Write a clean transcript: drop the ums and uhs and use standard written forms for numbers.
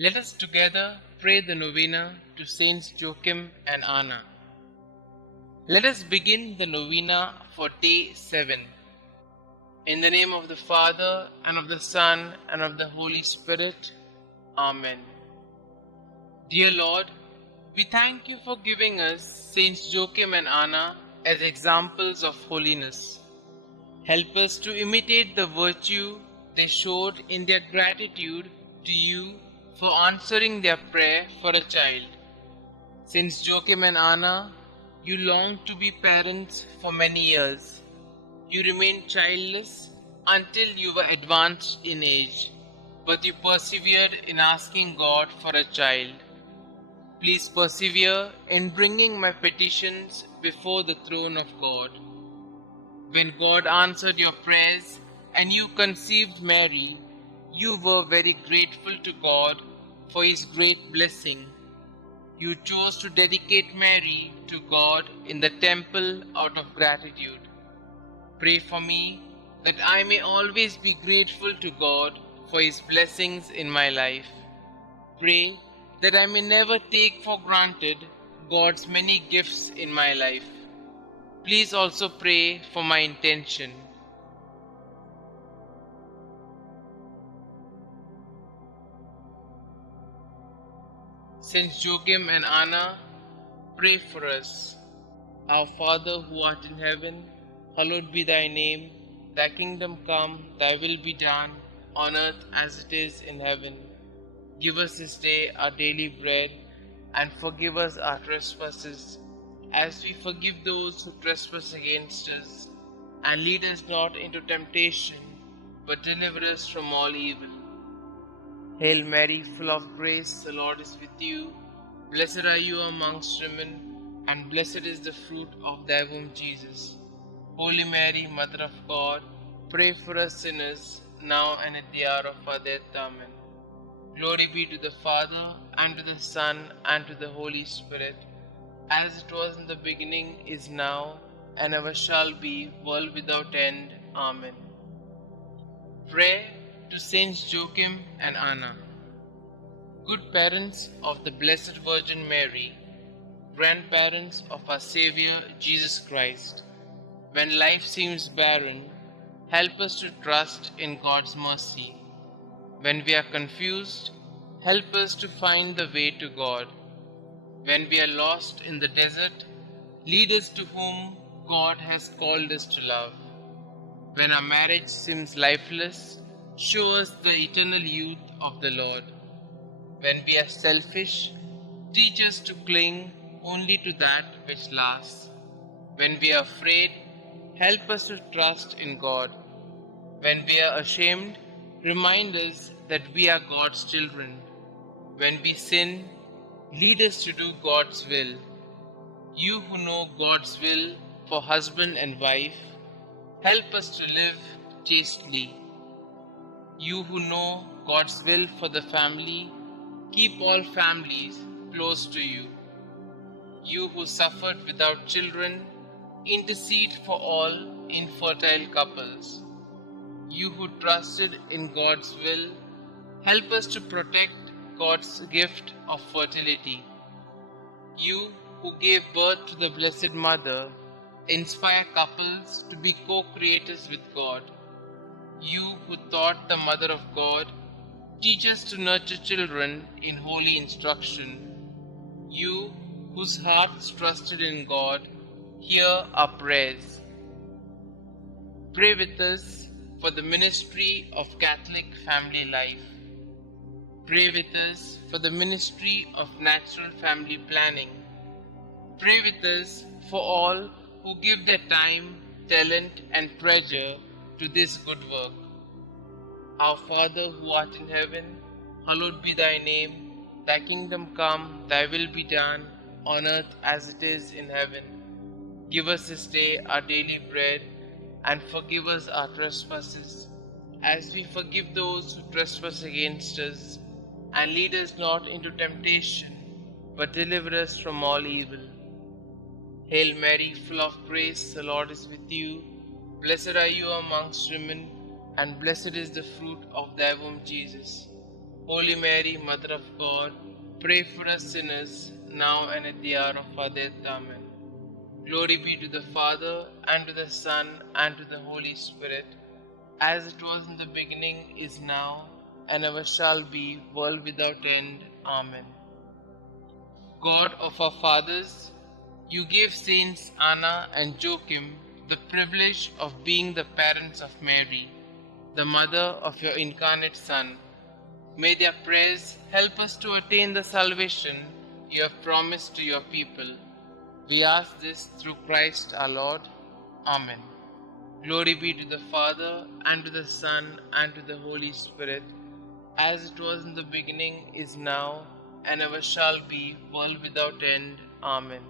Let us together pray the novena to Saints Joachim and Anna. Let us begin the novena for day 7. In the name of the Father, and of the Son, and of the Holy Spirit. Amen. Dear Lord, we thank you for giving us Saints Joachim and Anna as examples of holiness. Help us to imitate the virtue they showed in their gratitude to you for answering their prayer for a child. Since Joachim and Anna, you longed to be parents for many years. You remained childless until you were advanced in age, but you persevered in asking God for a child. Please persevere in bringing my petitions before the throne of God. When God answered your prayers and you conceived Mary, you were very grateful to God for His great blessing. You chose to dedicate Mary to God in the temple out of gratitude. Pray for me that I may always be grateful to God for His blessings in my life. Pray that I may never take for granted God's many gifts in my life. Please also pray for my intention. Saints Joachim and Anna, pray for us. Our Father who art in heaven, hallowed be thy name. Thy kingdom come, thy will be done, on earth as it is in heaven. Give us this day our daily bread, and forgive us our trespasses, as we forgive those who trespass against us. And lead us not into temptation, but deliver us from all evil. Hail Mary, full of grace, the Lord is with you. Blessed are you amongst women, and blessed is the fruit of thy womb, Jesus. Holy Mary, Mother of God, pray for us sinners, now and at the hour of our death. Amen. Glory be to the Father, and to the Son, and to the Holy Spirit, as it was in the beginning, is now, and ever shall be, world without end. Amen. Prayer to Saints Joachim and Anna. Good parents of the Blessed Virgin Mary, grandparents of our Xavier, Jesus Christ, when life seems barren, help us to trust in God's mercy. When we are confused, help us to find the way to God. When we are lost in the desert, lead us to whom God has called us to love. When our marriage seems lifeless, show us the eternal youth of the Lord. When we are selfish, teach us to cling only to that which lasts. When we are afraid, help us to trust in God. When we are ashamed, remind us that we are God's children. When we sin, lead us to do God's will. You who know God's will for husband and wife, help us to live chastely. You who know God's will for the family, keep all families close to you. You who suffered without children, intercede for all infertile couples. You who trusted in God's will, help us to protect God's gift of fertility. You who gave birth to the Blessed Mother, inspire couples to be co-creators with God. You who taught the Mother of God, teach us to nurture children in holy instruction. You whose hearts trusted in God, hear our prayers. Pray with us for the ministry of Catholic family life. Pray with us for the ministry of natural family planning. Pray with us for all who give their time, talent, and treasure to this good work. Our Father who art in heaven, hallowed be thy name. Thy kingdom come, thy will be done, on earth as it is in heaven. Give us this day our daily bread, and forgive us our trespasses, as we forgive those who trespass against us. And lead us not into temptation, but deliver us from all evil. Hail Mary, full of grace, the Lord is with you. Blessed are you amongst women, and blessed is the fruit of thy womb, Jesus. Holy Mary, Mother of God, pray for us sinners, now and at the hour of our death. Amen. Glory be to the Father, and to the Son, and to the Holy Spirit, as it was in the beginning, is now, and ever shall be, world without end. Amen. God of our fathers, you gave Saints Anna and Joachim the privilege of being the parents of Mary, the mother of your incarnate Son. May their prayers help us to attain the salvation you have promised to your people. We ask this through Christ our Lord. Amen. Glory be to the Father, and to the Son, and to the Holy Spirit, as it was in the beginning, is now, and ever shall be, world without end. Amen.